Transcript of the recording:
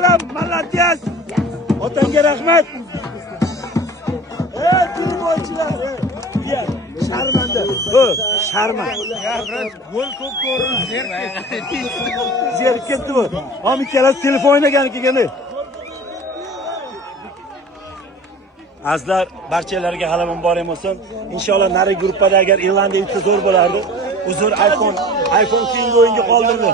bolam, молодец. Otangga rahmat. Futbolchilar, sharmanda. Bu sharma. Gol ko'p ko'rin, Zerikib ketdi bu. Ham ikkalasi telefon o'ynagan kelganda. Azlar barchalarga halamim bor bo'lsin. Inshaalloh nari gruppada agar Irlandiya yutsa zo'r bo'lardi. Uzr iPhone keyingi o'yinga qoldirdi.